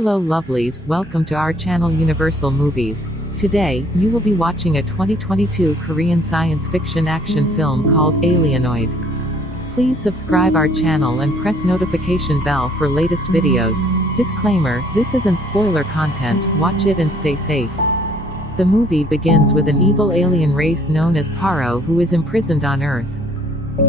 Hello lovelies, welcome to our channel Universal Movies. Today, you will be watching a 2022 Korean science fiction action film called Alienoid. Please subscribe our channel and press notification bell for latest videos. Disclaimer, this isn't spoiler content, watch it and stay safe. The movie begins with an evil alien race known as Paro who is imprisoned on Earth.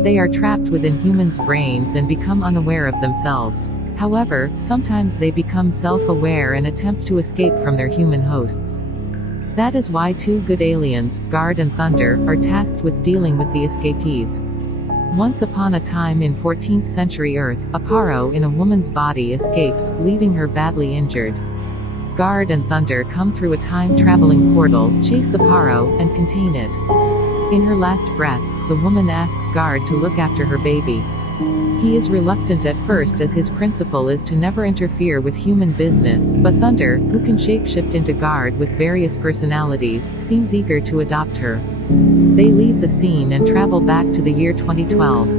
They are trapped within humans' brains and become unaware of themselves. However, sometimes they become self-aware and attempt to escape from their human hosts. That is why two good aliens, Guard and Thunder, are tasked with dealing with the escapees. Once upon a time in 14th century Earth, a Paro in a woman's body escapes, leaving her badly injured. Guard and Thunder come through a time-traveling portal, chase the Paro, and contain it. In her last breaths, the woman asks Guard to look after her baby. He is reluctant at first as his principle is to never interfere with human business, but Thunder, who can shapeshift into Guard with various personalities, seems eager to adopt her. They leave the scene and travel back to the year 2012.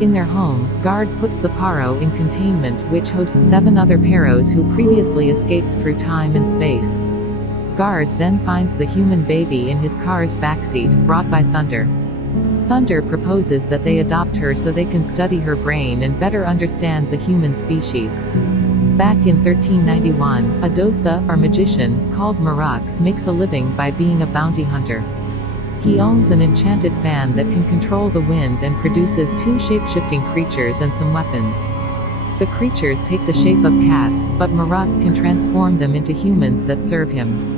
In their home, Guard puts the Paro in containment, which hosts 7 other Paros who previously escaped through time and space. Guard then finds the human baby in his car's backseat, brought by Thunder. Thunder proposes that they adopt her so they can study her brain and better understand the human species. Back in 1391, a dosa, or magician, called Marak, makes a living by being a bounty hunter. He owns an enchanted fan that can control the wind and produces 2 shape-shifting creatures and some weapons. The creatures take the shape of cats, but Marak can transform them into humans that serve him.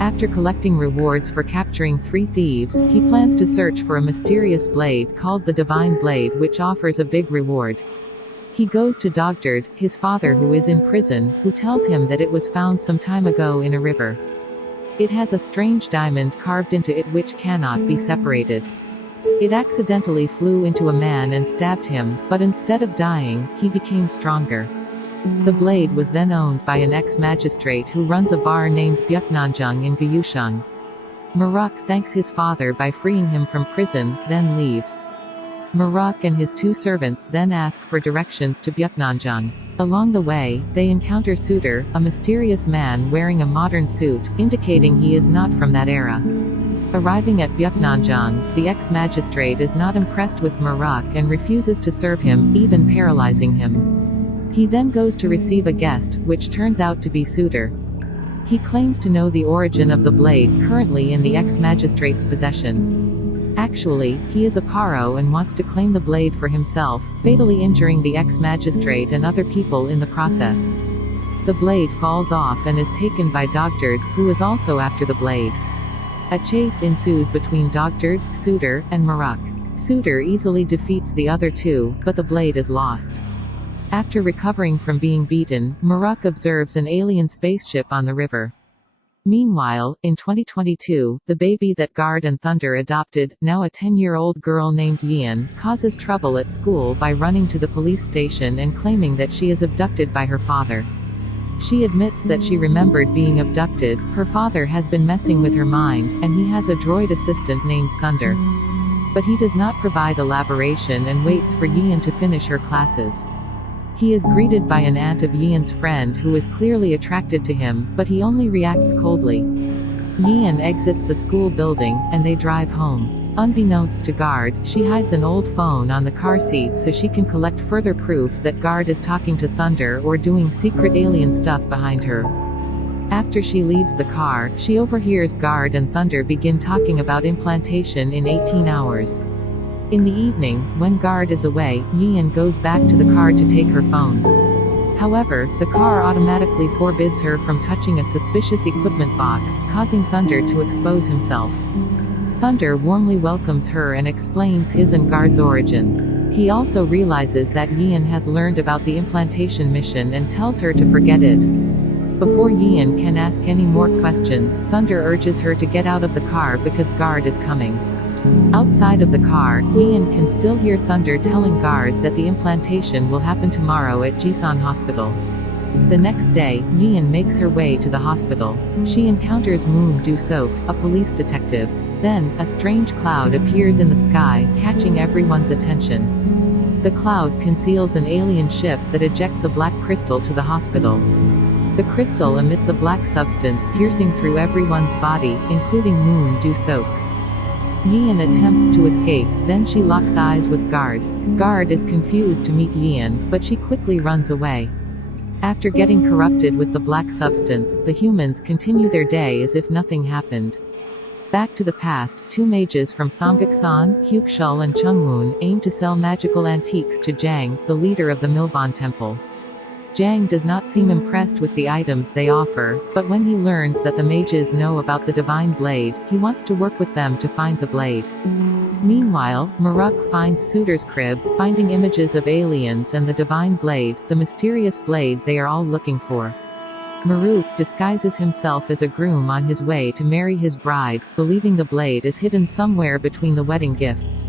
After collecting rewards for capturing 3 thieves, he plans to search for a mysterious blade called the Divine Blade which offers a big reward. He goes to Dogdard, his father who is in prison, who tells him that it was found some time ago in a river. It has a strange diamond carved into it which cannot be separated. It accidentally flew into a man and stabbed him, but instead of dying, he became stronger. The blade was then owned by an ex-magistrate who runs a bar named Byeoknonjung in Gyeongsang. Marak thanks his father by freeing him from prison, then leaves. Marak and his 2 servants then ask for directions to Byeoknonjung. Along the way, they encounter Suitor, a mysterious man wearing a modern suit, indicating he is not from that era. Arriving at Byeoknonjung, the ex-magistrate is not impressed with Marak and refuses to serve him, even paralyzing him. He then goes to receive a guest, which turns out to be Suitor. He claims to know the origin of the blade currently in the ex-magistrate's possession. Actually, he is a Paro and wants to claim the blade for himself, fatally injuring the ex-magistrate and other people in the process. The blade falls off and is taken by Dogdard, who is also after the blade. A chase ensues between Dogdard, Suitor, and Marak. Suitor easily defeats the other 2, but the blade is lost. After recovering from being beaten, Marak observes an alien spaceship on the river. Meanwhile, in 2022, the baby that Guard and Thunder adopted, now a 10-year-old girl named Yeon, causes trouble at school by running to the police station and claiming that she is abducted by her father. She admits that she remembered being abducted, her father has been messing with her mind, and he has a droid assistant named Thunder. But he does not provide elaboration and waits for Yeon to finish her classes. He is greeted by an aunt of Yeon's friend who is clearly attracted to him, but he only reacts coldly. Yeon exits the school building, and they drive home. Unbeknownst to Guard, she hides an old phone on the car seat so she can collect further proof that Guard is talking to Thunder or doing secret alien stuff behind her. After she leaves the car, she overhears Guard and Thunder begin talking about implantation in 18 hours. In the evening, when Guard is away, Yeon goes back to the car to take her phone. However, the car automatically forbids her from touching a suspicious equipment box, causing Thunder to expose himself. Thunder warmly welcomes her and explains his and Guard's origins. He also realizes that Yeon has learned about the implantation mission and tells her to forget it. Before Yeon can ask any more questions, Thunder urges her to get out of the car because Guard is coming. Outside of the car, Yeon can still hear Thunder telling Guard that the implantation will happen tomorrow at Jisan Hospital. The next day, Yeon makes her way to the hospital. She encounters Moon Do-sok, a police detective. Then, a strange cloud appears in the sky, catching everyone's attention. The cloud conceals an alien ship that ejects a black crystal to the hospital. The crystal emits a black substance piercing through everyone's body, including Moon Do-sook's. Yeon attempts to escape, then she locks eyes with Guard. Guard is confused to meet Yeon, but she quickly runs away. After getting corrupted with the black substance, the humans continue their day as if nothing happened. Back to the past, two mages from Samgaksan, Hyukshul and Chungmoon, aim to sell magical antiques to Jang, the leader of the Milbon Temple. Jang does not seem impressed with the items they offer, but when he learns that the mages know about the divine blade, he wants to work with them to find the blade. Meanwhile, Maruk finds Suitor's crib, finding images of aliens and the divine blade, the mysterious blade they are all looking for. Maruk disguises himself as a groom on his way to marry his bride, believing the blade is hidden somewhere between the wedding gifts.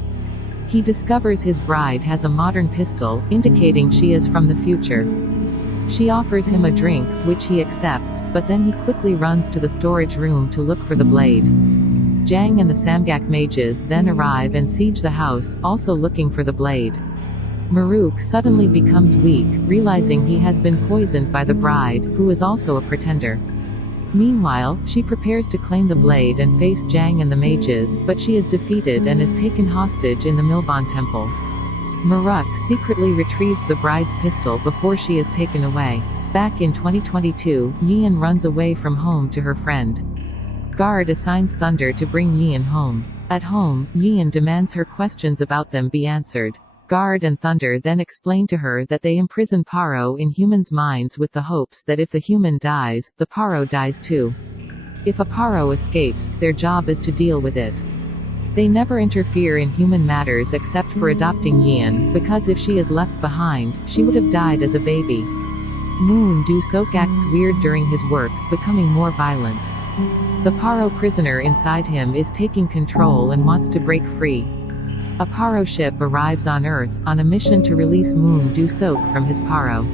He discovers his bride has a modern pistol, indicating she is from the future. She offers him a drink, which he accepts, but then he quickly runs to the storage room to look for the blade. Jang and the Samgak mages then arrive and siege the house, also looking for the blade. Maruk suddenly becomes weak, realizing he has been poisoned by the bride, who is also a pretender. Meanwhile, she prepares to claim the blade and face Jang and the mages, but she is defeated and is taken hostage in the Milbon Temple. Maruk secretly retrieves the bride's pistol before she is taken away. Back in 2022, Yeon runs away from home to her friend. Guard assigns Thunder to bring Yeon home. At home, Yeon demands her questions about them be answered. Guard and Thunder then explain to her that they imprison Paro in humans' minds with the hopes that if the human dies, the Paro dies too. If a Paro escapes, their job is to deal with it. They never interfere in human matters except for adopting Yeon, because if she is left behind, she would have died as a baby. Moon Do-sook acts weird during his work, becoming more violent. The Paro prisoner inside him is taking control and wants to break free. A Paro ship arrives on Earth, on a mission to release Moon Do-sook from his Paro.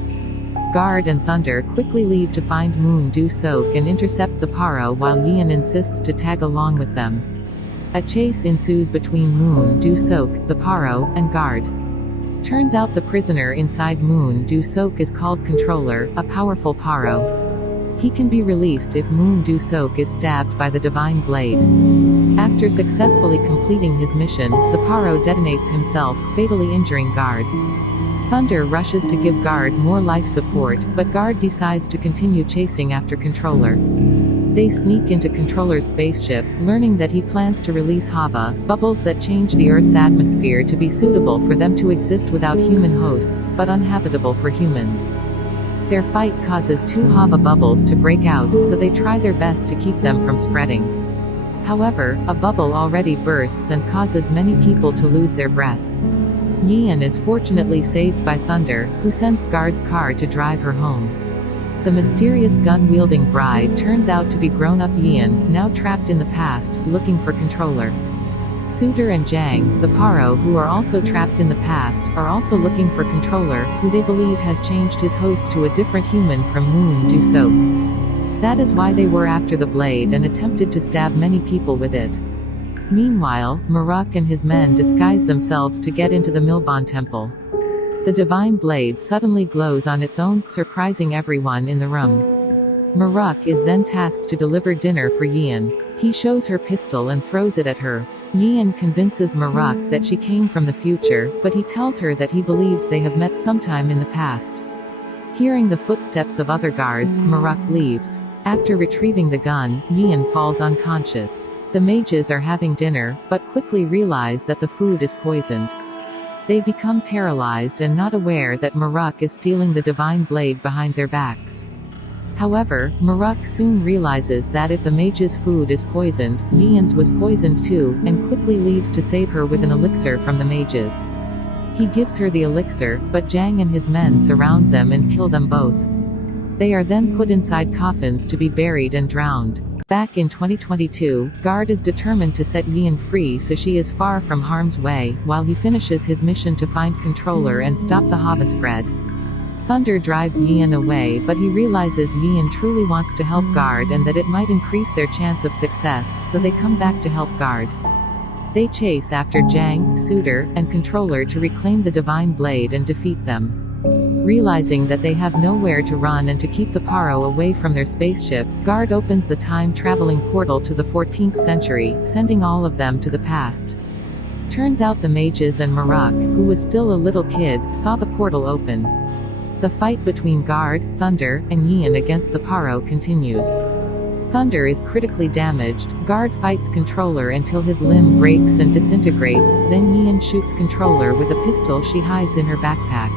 Guard and Thunder quickly leave to find Moon Do-sook and intercept the Paro while Yeon insists to tag along with them. A chase ensues between Moon Do-sook, the Paro, and Guard. Turns out the prisoner inside Moon Do-sook is called Controller, a powerful Paro. He can be released if Moon Do-sook is stabbed by the divine blade. After successfully completing his mission, the Paro detonates himself, fatally injuring Guard. Thunder rushes to give Guard more life support, but Guard decides to continue chasing after Controller. They sneak into Controller's spaceship, learning that he plans to release Hava, bubbles that change the Earth's atmosphere to be suitable for them to exist without human hosts, but uninhabitable for humans. Their fight causes two Hava bubbles to break out, so they try their best to keep them from spreading. However, a bubble already bursts and causes many people to lose their breath. Yeon is fortunately saved by Thunder, who sends Guard's car to drive her home. The mysterious gun-wielding bride turns out to be grown-up Yeon, now trapped in the past, looking for Controller. Suitor and Jang, the Paro who are also trapped in the past, are also looking for Controller, who they believe has changed his host to a different human from Moon Do-sook. That is why they were after the blade and attempted to stab many people with it. Meanwhile, Maruk and his men disguise themselves to get into the Milbon Temple. The divine blade suddenly glows on its own, surprising everyone in the room. Maruk is then tasked to deliver dinner for Yeon. He shows her pistol and throws it at her. Yeon convinces Maruk that she came from the future, but he tells her that he believes they have met sometime in the past. Hearing the footsteps of other guards, Maruk leaves. After retrieving the gun, Yeon falls unconscious. The mages are having dinner, but quickly realize that the food is poisoned. They become paralyzed and not aware that Maruk is stealing the divine blade behind their backs. However, Maruk soon realizes that if the mage's food is poisoned, Yeon's was poisoned too, and quickly leaves to save her with an elixir from the mages. He gives her the elixir, but Jang and his men surround them and kill them both. They are then put inside coffins to be buried and drowned. Back in 2022, Guard is determined to set Yeon free so she is far from harm's way, while he finishes his mission to find Controller and stop the Hava spread. Thunder drives Yeon away, but he realizes Yeon truly wants to help Guard and that it might increase their chance of success, so they come back to help Guard. They chase after Jang, Suitor, and Controller to reclaim the divine blade and defeat them. Realizing that they have nowhere to run and to keep the Paro away from their spaceship, Guard opens the time-traveling portal to the 14th century, sending all of them to the past. Turns out the mages and Marak, who was still a little kid, saw the portal open. The fight between Guard, Thunder, and Yian against the Paro continues. Thunder is critically damaged. Guard fights Controller until his limb breaks and disintegrates, then Yian shoots Controller with a pistol she hides in her backpack.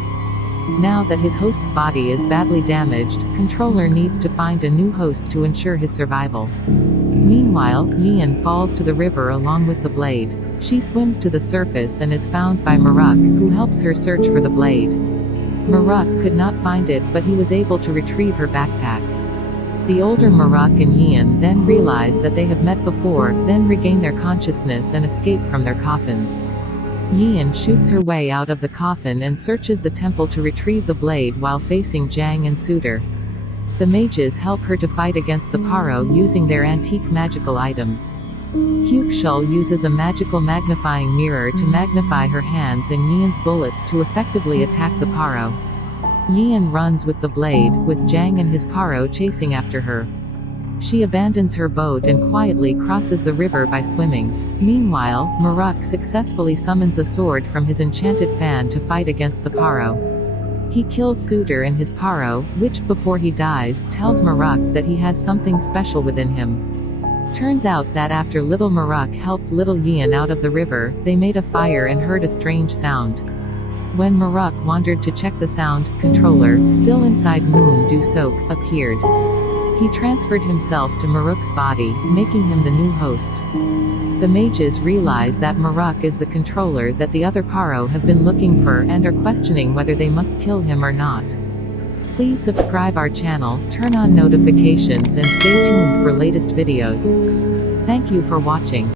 Now that his host's body is badly damaged, Controller needs to find a new host to ensure his survival. Meanwhile, Yian falls to the river along with the blade. She swims to the surface and is found by Marak, who helps her search for the blade. Marak could not find it, but he was able to retrieve her backpack. The older Marak and Yian then realize that they have met before, then regain their consciousness and escape from their coffins. Yian shoots her way out of the coffin and searches the temple to retrieve the blade while facing Zhang and Suitor. The mages help her to fight against the Paro using their antique magical items. Hyukshul uses a magical magnifying mirror to magnify her hands and Yian's bullets to effectively attack the Paro. Yian runs with the blade, with Zhang and his Paro chasing after her. She abandons her boat and quietly crosses the river by swimming. Meanwhile, Marak successfully summons a sword from his enchanted fan to fight against the Paro. He kills Suitor and his Paro, which, before he dies, tells Marak that he has something special within him. Turns out that after little Marak helped little Yian out of the river, they made a fire and heard a strange sound. When Marak wandered to check the sound, Controller, still inside Moon Du Sok, appeared. He transferred himself to Maruk's body, making him the new host. The mages realize that Marak is the Controller that the other Paro have been looking for and are questioning whether they must kill him or not. Please subscribe our channel, turn on notifications and stay tuned for latest videos. Thank you for watching.